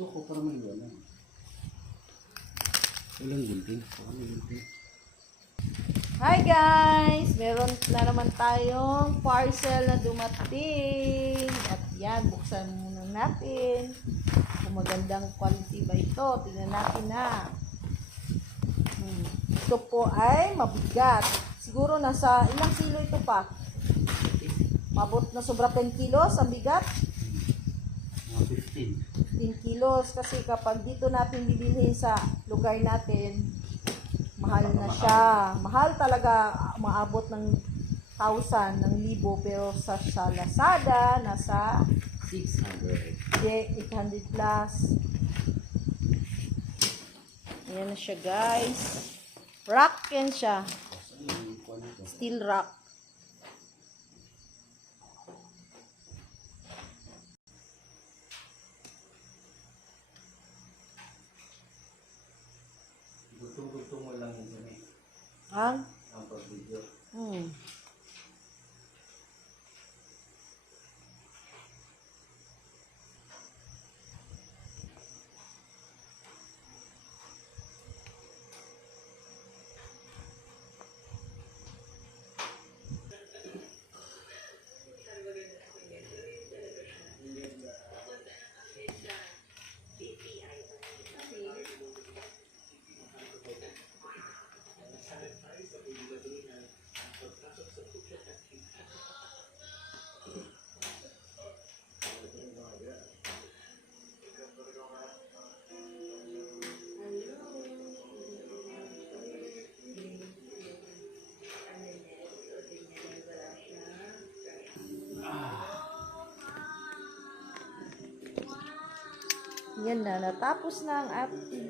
Loko para may wala. Walang gunting. Para may gunting. Hi guys! Meron na naman tayong parcel na dumating. At yan, buksan muna natin. Kung magandang quality ba ito. Tingnan natin na. Ito po ay mabigat. Siguro nasa ilang kilo ito pa? Mabot na sobra 10 kilos ang bigat? Mga 15. 15 kilos. Kasi kapag dito natin bibilhin sa lugar natin, mahal na siya. Mahal talaga, maabot ng 1,000, ng 1,000. Pero sa Lazada, nasa 600. 800 plus. Ayan na siya guys. Rock yan siya. Steel rock. Gutong-gutong mo lang yun eh. Ang? Ang pag-video. Yan na, natapos na ang ating